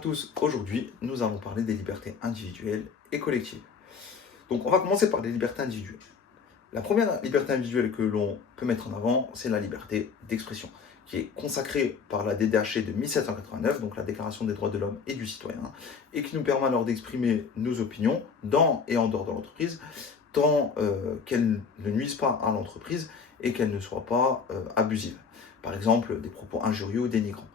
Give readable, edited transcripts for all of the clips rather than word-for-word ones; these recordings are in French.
tous, aujourd'hui nous allons parler des libertés individuelles et collectives. Donc on va commencer par les libertés individuelles. La première liberté individuelle que l'on peut mettre en avant, c'est la liberté d'expression, qui est consacrée par la DDH de 1789, donc la Déclaration des droits de l'homme et du citoyen, et qui nous permet alors d'exprimer nos opinions dans et en dehors de l'entreprise, tant qu'elles ne nuisent pas à l'entreprise et qu'elles ne soient pas abusives. Par exemple, des propos injurieux ou dénigrants.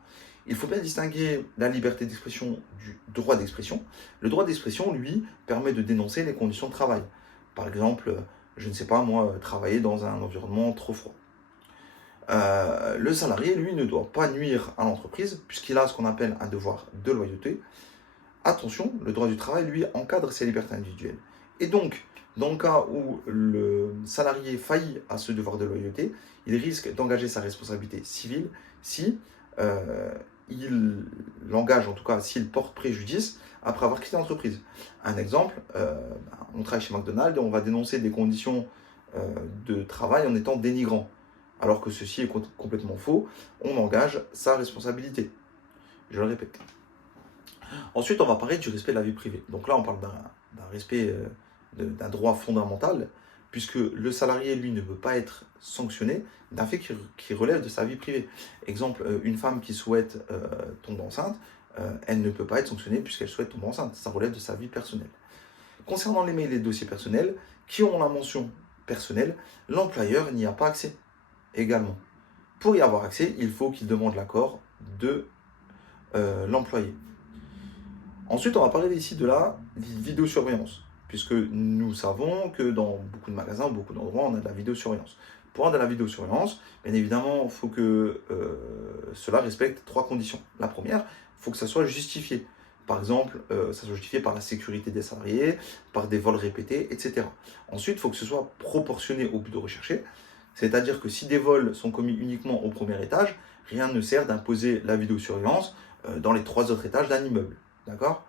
Il faut bien distinguer la liberté d'expression du droit d'expression. Le droit d'expression, lui, permet de dénoncer les conditions de travail. Par exemple, je ne sais pas moi, travailler dans un environnement trop froid. Le salarié, lui, ne doit pas nuire à l'entreprise, puisqu'il a ce qu'on appelle un devoir de loyauté. Attention, le droit du travail, lui, encadre ses libertés individuelles. Et donc, dans le cas où le salarié faillit à ce devoir de loyauté, il risque d'engager sa responsabilité civile si il l'engage, en tout cas s'il porte préjudice après avoir quitté l'entreprise. Un exemple, on travaille chez McDonald's et on va dénoncer des conditions de travail en étant dénigrant. Alors que ceci est complètement faux, on engage sa responsabilité. Je le répète. Ensuite, on va parler du respect de la vie privée. Donc là, on parle d'un respect, d'un droit fondamental, puisque le salarié, lui, ne peut pas être sanctionné d'un fait qui relève de sa vie privée. Exemple, une femme qui souhaite tomber enceinte, elle ne peut pas être sanctionnée puisqu'elle souhaite tomber enceinte. Ça relève de sa vie personnelle. Concernant les mails et les dossiers personnels, qui ont la mention personnelle, l'employeur n'y a pas accès également. Pour y avoir accès, il faut qu'il demande l'accord de l'employé. Ensuite, on va parler ici de la vidéosurveillance, puisque nous savons que dans beaucoup de magasins, beaucoup d'endroits, on a de la vidéosurveillance. Pour avoir de la vidéosurveillance, bien évidemment, il faut que cela respecte 3 conditions. La première, il faut que ça soit justifié. Par exemple, ça soit justifié par la sécurité des salariés, par des vols répétés, etc. Ensuite, il faut que ce soit proportionné au but de rechercher, c'est-à-dire que si des vols sont commis uniquement au premier étage, rien ne sert d'imposer la vidéosurveillance dans les 3 autres étages d'un immeuble. D'accord ?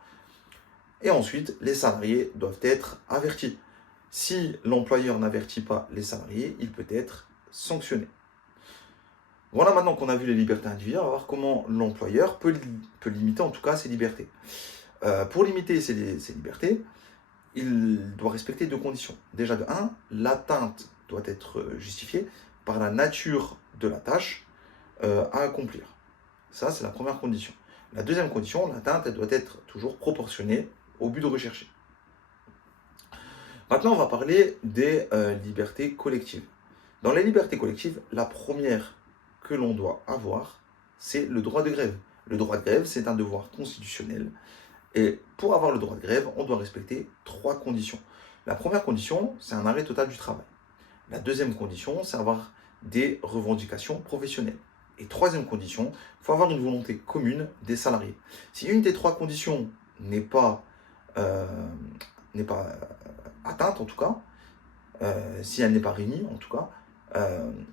Et ensuite, les salariés doivent être avertis. Si l'employeur n'avertit pas les salariés, il peut être sanctionné. Voilà, maintenant qu'on a vu les libertés individuelles, on va voir comment l'employeur peut limiter en tout cas ses libertés. Pour limiter ses libertés, il doit respecter 2 conditions. Déjà de 1, l'atteinte doit être justifiée par la nature de la tâche à accomplir. Ça, c'est la première condition. La deuxième condition, l'atteinte, elle doit être toujours proportionnée au but de rechercher. Maintenant, on va parler des libertés collectives. Dans les libertés collectives, la première que l'on doit avoir, c'est le droit de grève. Le droit de grève, c'est un devoir constitutionnel. Et pour avoir le droit de grève, on doit respecter 3 conditions. La première condition, c'est un arrêt total du travail. La deuxième condition, c'est avoir des revendications professionnelles. Et troisième condition, il faut avoir une volonté commune des salariés. Si une des 3 conditions n'est pas atteinte, en tout cas, si elle n'est pas réunie, en tout cas,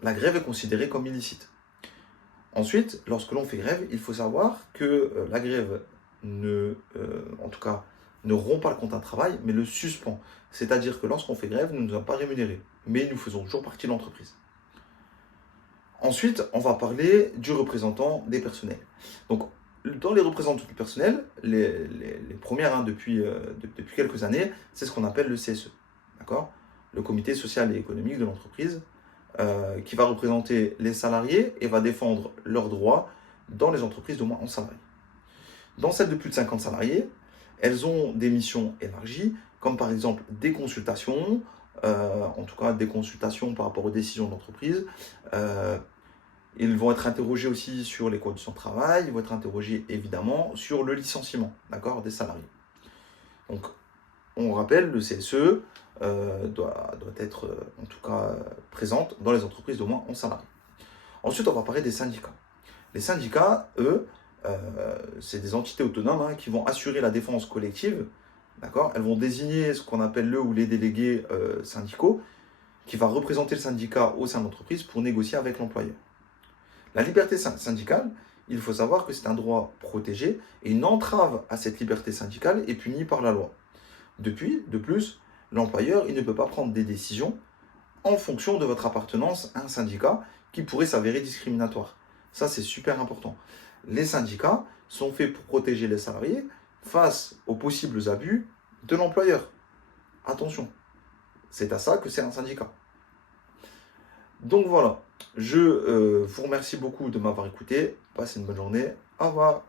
la grève est considérée comme illicite. Ensuite, lorsque l'on fait grève, il faut savoir que la grève en tout cas, ne rompt pas le contrat de travail, mais le suspend. C'est-à-dire que lorsqu'on fait grève, nous ne sommes pas rémunérés, mais nous faisons toujours partie de l'entreprise. Ensuite, on va parler du représentant des personnels. Donc, dans les représentants du personnel, les premières depuis quelques années, c'est ce qu'on appelle le CSE, d'accord ? Le comité social et économique de l'entreprise, qui va représenter les salariés et va défendre leurs droits dans les entreprises d'au moins 11 salariés. Dans celles de plus de 50 salariés, elles ont des missions élargies, comme par exemple des consultations, en tout cas des consultations par rapport aux décisions de l'entreprise. Ils vont être interrogés aussi sur les conditions de travail, ils vont être interrogés évidemment sur le licenciement, d'accord, des salariés. Donc, on rappelle, le CSE doit être en tout cas présente dans les entreprises d'au moins 11 salariés. Ensuite, on va parler des syndicats. Les syndicats, eux, c'est des entités autonomes qui vont assurer la défense collective, d'accord ? Elles vont désigner ce qu'on appelle le ou les délégués syndicaux, qui va représenter le syndicat au sein de l'entreprise pour négocier avec l'employeur. La liberté syndicale, il faut savoir que c'est un droit protégé et une entrave à cette liberté syndicale est punie par la loi. De plus, l'employeur il ne peut pas prendre des décisions en fonction de votre appartenance à un syndicat qui pourrait s'avérer discriminatoire. Ça, c'est super important. Les syndicats sont faits pour protéger les salariés face aux possibles abus de l'employeur. Attention, c'est à ça que sert un syndicat. Donc voilà, je vous remercie beaucoup de m'avoir écouté. Passez une bonne journée. Au revoir.